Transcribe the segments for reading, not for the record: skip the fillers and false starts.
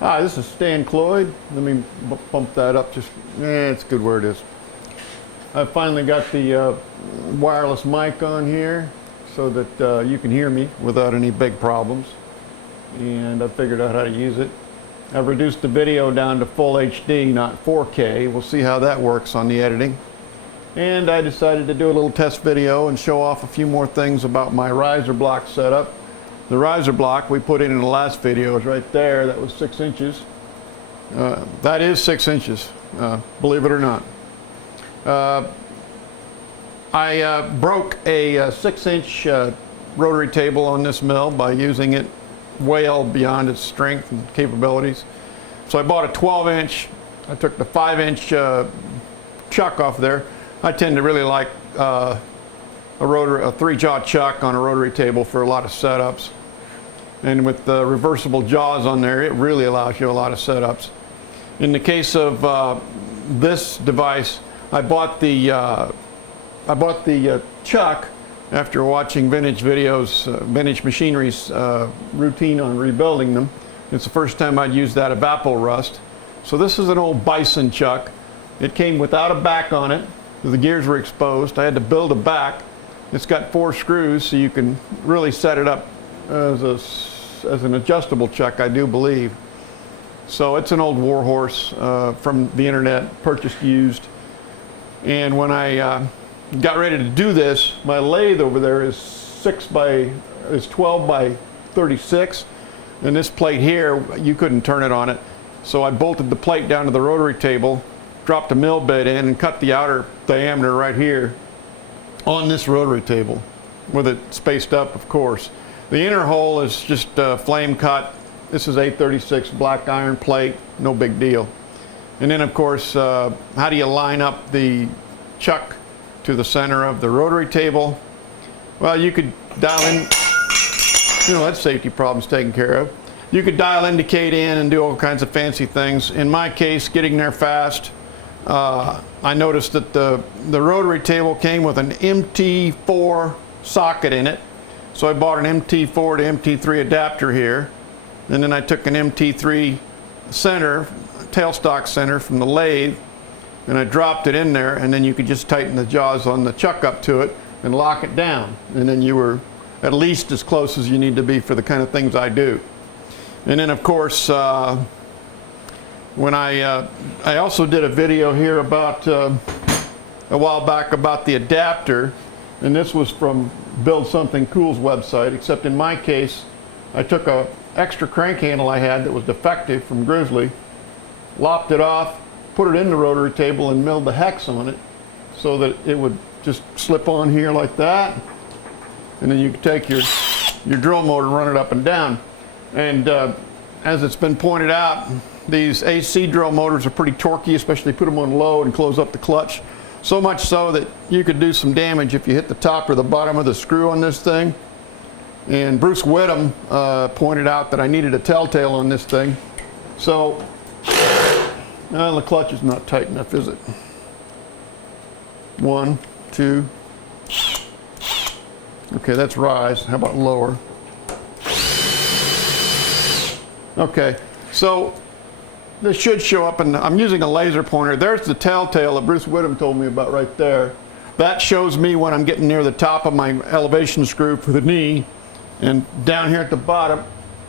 Hi, this is Stan Cloyd. Let me bump that up just, it's good where it is. I finally got the wireless mic on here so that you can hear me without any big problems. And I figured out how to use it. I've reduced the video down to full HD, not 4K. We'll see how that works on the editing. And I decided to do a little test video and show off a few more things about my riser block setup. The riser block we put in the last video is right there. That was 6 inches. That is 6 inches, believe it or not. I broke a 6-inch rotary table on this mill by using it well beyond its strength and capabilities. So I bought a 12-inch. I took the 5-inch chuck off there. I tend to really like a 3-jaw chuck on a rotary table for a lot of setups. And with the reversible jaws on there, it really allows you a lot of setups. In the case of this device, I bought the chuck after watching vintage videos, vintage machinery's routine on rebuilding them. It's the first time I'd used that evapor rust. So this is an old Bison chuck. It came without a back on it. The gears were exposed. I had to build a back. It's got 4 screws, so you can really set it up as an adjustable chuck, I do believe. So it's an old warhorse from the internet, purchased used. And when I got ready to do this, my lathe over there is 12 by 36, and this plate here, you couldn't turn it on it. So I bolted the plate down to the rotary table, dropped a mill bit in, and cut the outer diameter right here on this rotary table, with it spaced up, of course. The inner hole is just flame cut. This is 836 black iron plate, no big deal. And then, of course, how do you line up the chuck to the center of the rotary table? Well, you could dial in, that safety problem's taken care of. You could dial indicate in and do all kinds of fancy things. In my case, getting there fast, I noticed that the rotary table came with an MT4 socket in it. So I bought an MT4 to MT3 adapter here. And then I took an MT3 center, tailstock center from the lathe, and I dropped it in there, and then you could just tighten the jaws on the chuck up to it and lock it down. And then you were at least as close as you need to be for the kind of things I do. And then, of course, when I also did a video here about a while back about the adapter, and this was from Build Something Cool's website, except in my case, I took a extra crank handle I had that was defective from Grizzly, lopped it off, put it in the rotary table, and milled the hex on it so that it would just slip on here like that, and then you could take your drill motor and run it up and down. And as it's been pointed out, these AC drill motors are pretty torquey, especially put them on low and close up the clutch. So much so that you could do some damage if you hit the top or the bottom of the screw on this thing. And Bruce Whittam pointed out that I needed a telltale on this thing. So, well, the clutch is not tight enough, is it? 1, 2. Okay, that's rise. How about lower? Okay, so this should show up, and I'm using a laser pointer. There's the telltale that Bruce Whittam told me about right there. That shows me when I'm getting near the top of my elevation screw for the knee, and down here at the bottom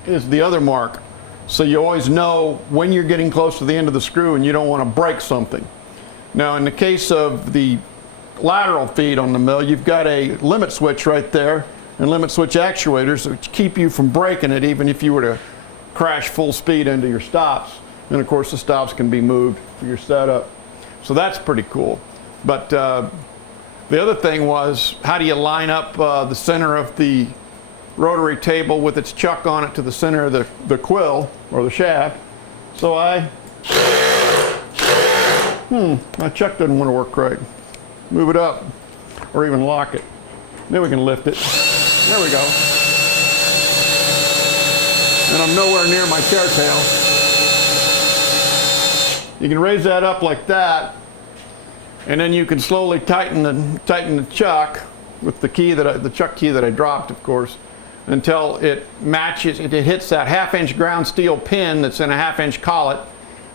is the other mark. So you always know when you're getting close to the end of the screw and you don't want to break something. Now, in the case of the lateral feed on the mill, you've got a limit switch right there and limit switch actuators which keep you from breaking it even if you were to crash full speed into your stops. And of course the stops can be moved for your setup. So that's pretty cool. But the other thing was, how do you line up the center of the rotary table with its chuck on it to the center of the quill or the shaft? So my chuck doesn't want to work right. Move it up or even lock it. Then we can lift it. There we go. And I'm nowhere near my chair tail. You can raise that up like that, and then you can slowly tighten the chuck with the chuck key that I dropped, of course. until it matches, it hits that 1/2-inch ground steel pin that's in a 1/2-inch collet,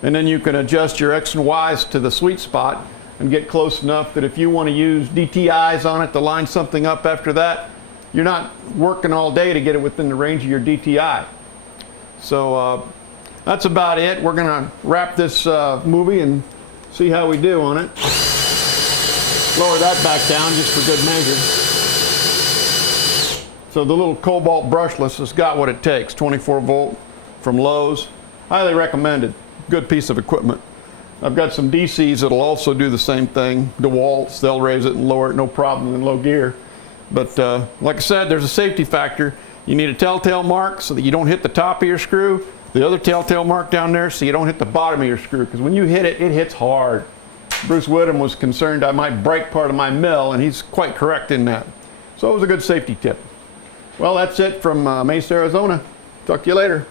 and then you can adjust your X and Y's to the sweet spot and get close enough that if you want to use DTIs on it to line something up after that, you're not working all day to get it within the range of your DTI. So that's about it. We're going to wrap this movie and see how we do on it. Lower that back down just for good measure. So the little Cobalt brushless has got what it takes, 24 volt from Lowe's. Highly recommended. Good piece of equipment. I've got some DCs that'll also do the same thing. DeWalt's, they'll raise it and lower it, no problem in low gear. But like I said, there's a safety factor. You need a telltale mark so that you don't hit the top of your screw. The other telltale mark down there so you don't hit the bottom of your screw, because when you hit it, it hits hard. Bruce Whittam was concerned I might break part of my mill, and he's quite correct in that. So it was a good safety tip. Well, that's it from Mesa, Arizona. Talk to you later.